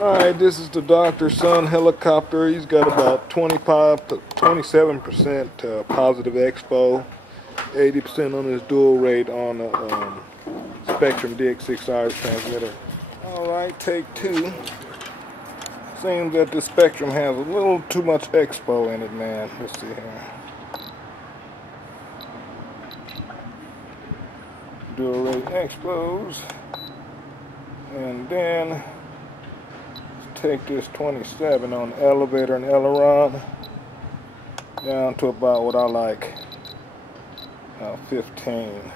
Alright, this is the Dr. Sun helicopter. He's got about 25 to 27% positive expo, 80% on his dual rate on the Spectrum DX6R transmitter. Alright, take two. Seems that the Spectrum has a little too much expo in it, man. Let's see here. Dual rate expos. And then take this 27 on the elevator and aileron down to about what I like, 15.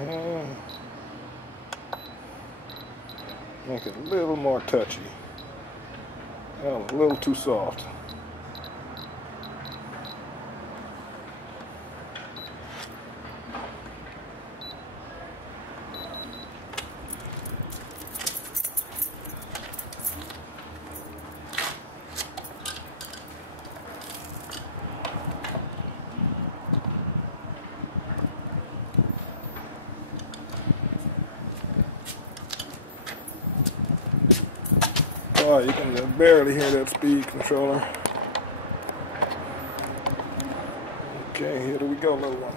Okay. Make it a little more touchy. That was a little too soft. Oh, you can barely hear that speed controller. Okay, here we go, little one.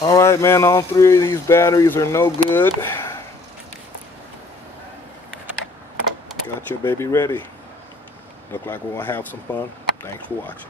Alright, man, all three of these batteries are no good. Got your baby ready. Look like we're gonna have some fun. Thanks for watching.